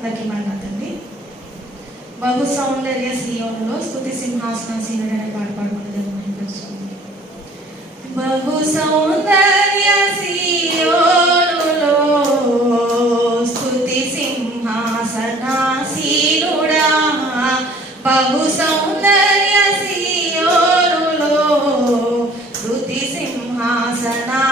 అందరికీ మాట్లాడుతుంది బహు సౌందర్య సీయోనులో స్థుతి సింహాసనాసీనుడు అనే పాట పాడుకుంటుంది మహిమపరుస్తుంది బహు సౌందర్య సీయోనులో స్థుతి సింహాసనాసీనుడా బహు సౌందర్య సీయోనులో స్థుతి సింహాసనా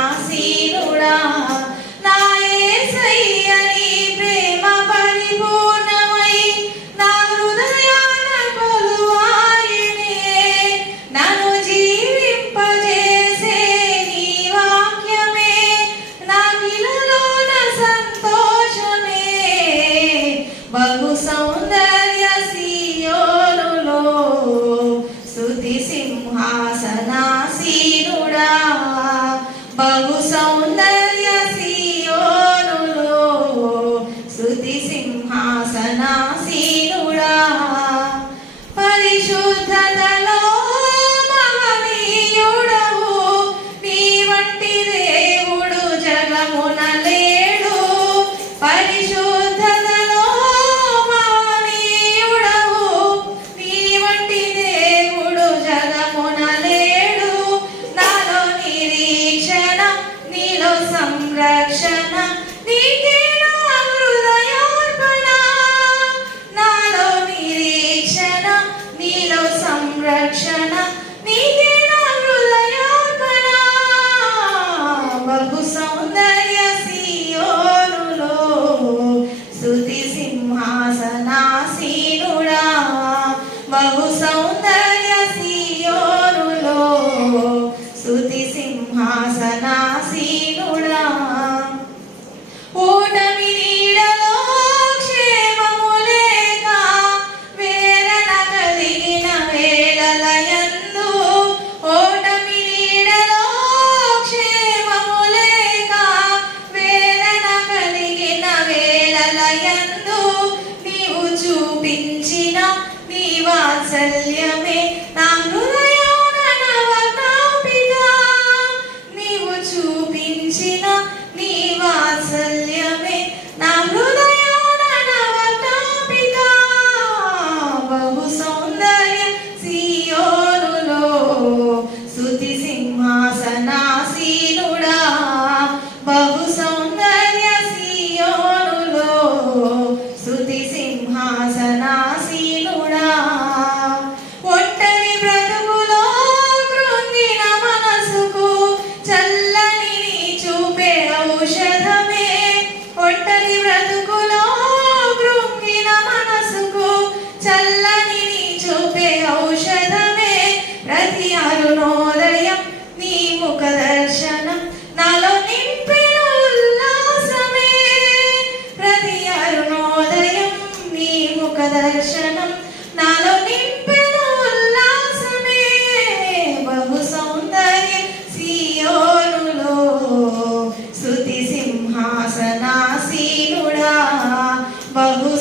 సింహాసనాసీనుడా. ఓటమి నీడలో క్షేమము లేక వేదన కలిగిన వేళలయందు ఓటమి నీడలో క్షేమము లేక వేదన కలిగిన వేళలయందు నీవు చూపించిన నీ వాత్సల్యమే చూపించిన నీ వాత్సల్యమే ఒంటరి బ్రతుకులో కృంగిన మనసుకు చల్లని నీ చూపే ఔషధమే. ప్రతి అరుణోదయం నీ ముఖ దర్శనం నాలో నింపిన ఉల్లాసమే. ప్రతి అరుణోదయం నీ ముఖ దర్శనం బహు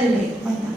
在美国呢